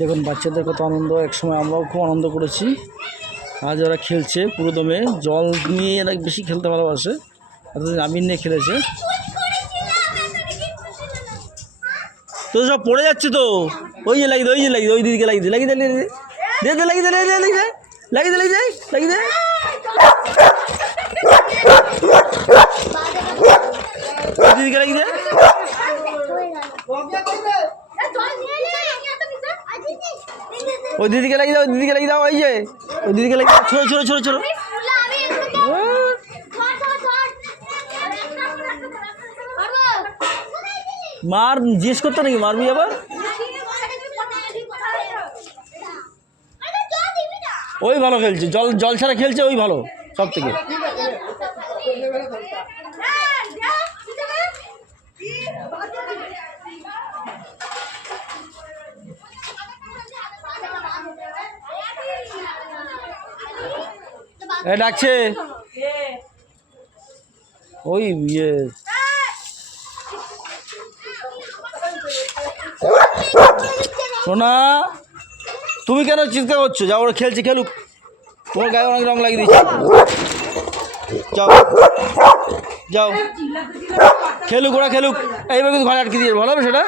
দেখুন বাচ্চাদের কত আনন্দ, একসময় আমরাও খুব আনন্দ করেছি। আজ ওরা খেলছে পুরো দমে, জল নিয়ে এরা বেশি খেলতে ভালোবাসে, অর্থাৎ আবির নিয়ে খেলেছে। তো সব পড়ে যাচ্ছে তো, ওই যে লাগিয়ে ওই দিদিকে লাগিয়ে দে দিদিকে লাগিয়ে দে। ওই দিদিকে লাগিয়ে দাও, ওই যে ওই দিদিকে লাগিয়ে দাও, ছোড়ো। মার জিজ্ঞেস করতে নাকি মারবি আবার? ওই ভালো খেলছে, জল ছাড়া খেলছে, ওই ভালো সব থেকে। ডাকছে ওই ইয়ে সোনা, তুমি কেন চিন্তা করছো? যাও, ওরা খেলছে, খেলুক, তোমার গায়ে অনেক রং লাগিয়ে দিচ্ছে। যাও খেলুক, ওরা খেলুক, এইবার কিন্তু ঘরে আটকে দিয়ে ভালো হবে সেটা।